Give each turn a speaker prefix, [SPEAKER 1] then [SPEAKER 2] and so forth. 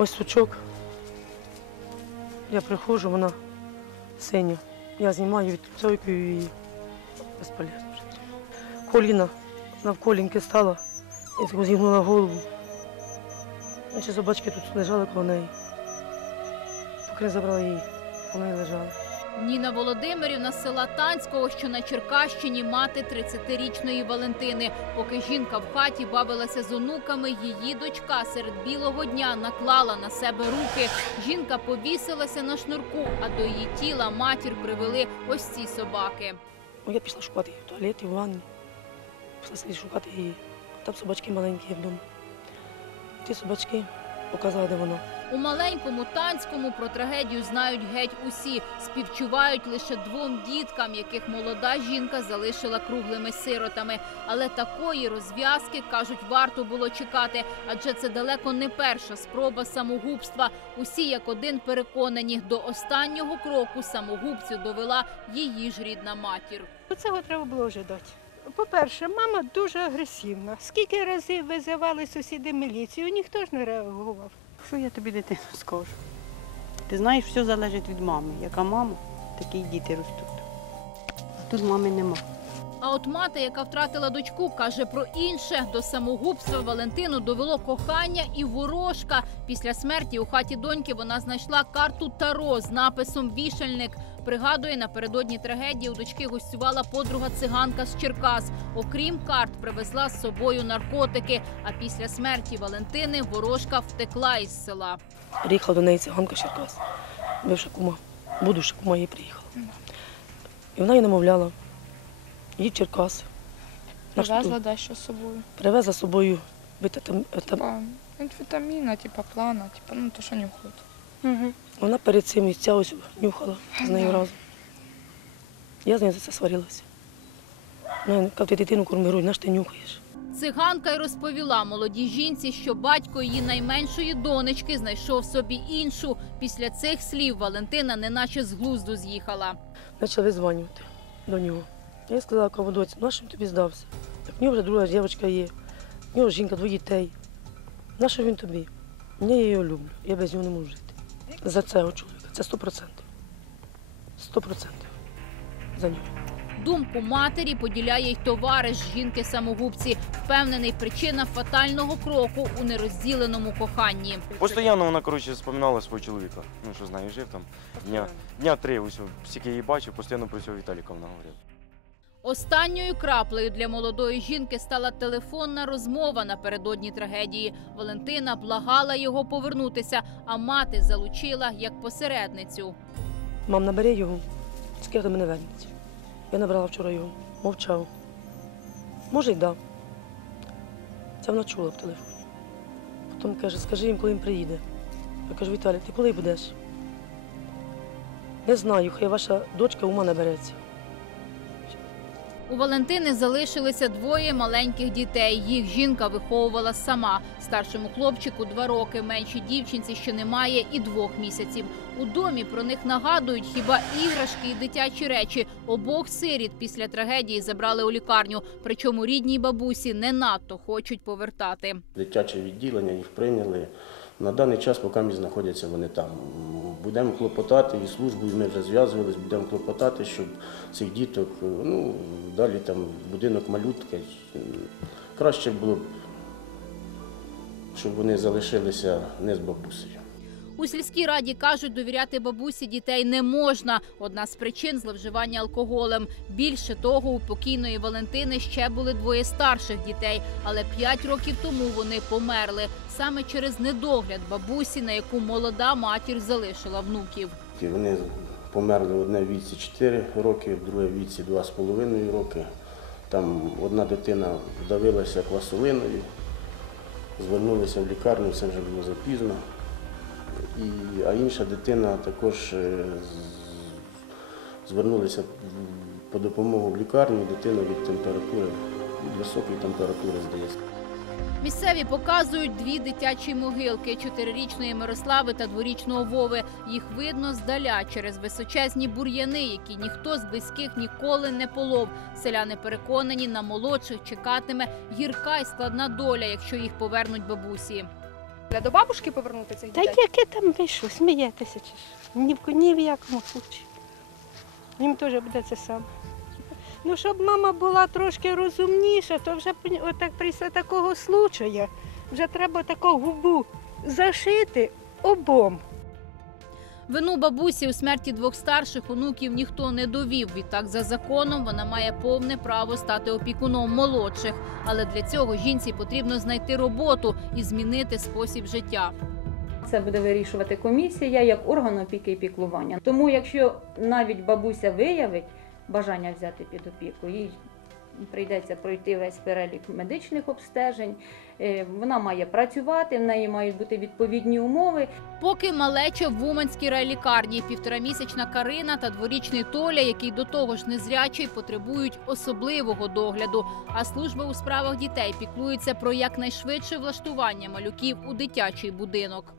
[SPEAKER 1] Ось сучок. Я приходжу, вона синя. Я знімаю, відцойкую її. Безполезно. Коліна навколінки стала і таку голову. Наші собачки тут лежали коло неї. Поки не забрала її, вони лежали.
[SPEAKER 2] Ніна Володимирівна з села Танського, що на Черкащині, мати 30-річної Валентини. Поки жінка в хаті бавилася з онуками, її дочка серед білого дня наклала на себе руки. Жінка повісилася на шнурку, а до її тіла матір привели ось ці собаки.
[SPEAKER 1] Ну, я пішла шукати її в туалеті, в ванні. Пішла собі шукати її. Там собачки маленькі вдома. Ті собачки показали, де вона.
[SPEAKER 2] У маленькому танському про трагедію знають геть усі. Співчувають лише двом діткам, яких молода жінка залишила круглими сиротами. Але такої розв'язки кажуть, варто було чекати, адже це далеко не перша спроба самогубства. Усі як один переконані, до останнього кроку самогубцю довела її ж рідна матір.
[SPEAKER 3] Цього треба було вже дати. По-перше, мама дуже агресивна. Скільки разів визивали сусіди міліцію, ніхто ж не реагував.
[SPEAKER 4] Що я тобі дитину скажу? Ти знаєш, все залежить від мами. Яка мама, такі й діти ростуть. А тут мами нема.
[SPEAKER 2] А от мати, яка втратила дочку, каже про інше. До самогубства Валентину довело кохання і ворожка. Після смерті у хаті доньки вона знайшла карту Таро з написом Вішальник. Пригадує, напередодні трагедії у дочки гостювала подруга циганка з Черкас. Окрім карт, привезла з собою наркотики. А після смерті Валентини ворожка втекла із села.
[SPEAKER 1] Приїхала до неї циганка з Черкас. Бивша кума. Будуща кума її приїхала. І вона її намовляла. Її в Черкас. На
[SPEAKER 5] Привезла дещо з собою.
[SPEAKER 1] Привезла з собою витатам- там,
[SPEAKER 5] Типа амфетаміна, типа плана, типа, ну то що нюхають.
[SPEAKER 1] Угу. Вона перед цим і ця ось нюхала з нею разом. Я з нею за це сварилася. Ну, як ти дитину корми грудь, наш ти нюхаєш.
[SPEAKER 2] Циганка й розповіла молодій жінці, що батько її найменшої донечки знайшов собі іншу. Після цих слів Валентина неначе з глузду з'їхала.
[SPEAKER 1] Почали визванювати до нього. Я сказала, кому доці, ну а що він тобі здався? Так в нього вже друга дівчинка є, в нього жінка, двоє дітей. На що він тобі? Я його люблю, я без нього не можу жити. За цього чоловіка, це сто процентів. Сто процентів. За нього.
[SPEAKER 2] Думку матері поділяє й товариш жінки-самогубці, впевнений причина фатального кроку у нерозділеному коханні.
[SPEAKER 6] Постоянно вона, коротше, споминала свого чоловіка. Ну, що з нею жив там. Дня, дня три, ось стільки її бачив, постійно про цього Віталіка вона говорила.
[SPEAKER 2] Останньою краплею для молодої жінки стала телефонна розмова напередодні трагедії. Валентина благала його повернутися, а мати залучила як посередницю.
[SPEAKER 1] Мам, набери його, до мене вернеться. Я набрала вчора його, мовчав. Може, й да. Це вона чула в телефоні. Потім каже, скажи їм, коли він приїде. Я кажу, Віталій, ти коли будеш? Не знаю, хай ваша дочка ума набереться.
[SPEAKER 2] У Валентини залишилися двоє маленьких дітей. Їх жінка виховувала сама. Старшому хлопчику два роки, меншій дівчинці ще немає і двох місяців. У домі про них нагадують хіба іграшки і дитячі речі. Обох сиріт після трагедії забрали у лікарню. Причому рідній бабусі не надто хочуть повертати.
[SPEAKER 7] Дитяче відділення їх прийняли. На даний час, поки ми знаходяться вони там. Будемо клопотати і службою ми вже зв'язувались, будемо клопотати, щоб цих діток, ну, далі там будинок малютка. Краще було б, щоб вони залишилися не з бабусею.
[SPEAKER 2] У сільській раді кажуть, довіряти бабусі дітей не можна. Одна з причин зловживання алкоголем. Більше того, у покійної Валентини ще були двоє старших дітей, але п'ять років тому вони померли саме через недогляд бабусі, на яку молода матір залишила внуків.
[SPEAKER 7] Вони померли одне в віці 4 роки, друге в віці 2,5 роки. Там одна дитина вдавилася квасолиною, звернулися в лікарню, це вже було запізно. І, а інша дитина також е, з- звернулися по допомогу в лікарню, дитина від температури, від високої температури, здається.
[SPEAKER 2] Місцеві показують дві дитячі могилки чотирирічної Мирослави та дворічного Вови. Їх видно здаля через височезні бур'яни, які ніхто з близьких ніколи не полов. Селяни переконані, на молодших чекатиме гірка й складна доля, якщо їх повернуть бабусі.
[SPEAKER 8] До бабушки повернути цих
[SPEAKER 3] Та яке там ви що, смієтеся чи ж? Ні в, ні в якому случаї. Їм теж буде це саме. Ну, щоб мама була трошки розумніша, то вже отак після такого случаю вже треба таку губу зашити обом.
[SPEAKER 2] Вину бабусі у смерті двох старших онуків ніхто не довів. Відтак, за законом, вона має повне право стати опікуном молодших. Але для цього жінці потрібно знайти роботу і змінити спосіб життя.
[SPEAKER 9] Це буде вирішувати комісія як орган опіки і піклування. Тому, якщо навіть бабуся виявить бажання взяти під опіку, їй прийдеться пройти весь перелік медичних обстежень. е, Вона має працювати, в неї мають бути відповідні умови.
[SPEAKER 2] Поки малеча в Уманській райлікарні, півторамісячна Карина та дворічний Толя, який до того ж незрячий, потребують особливого догляду. А служба у справах дітей піклується про якнайшвидше влаштування малюків у дитячий будинок.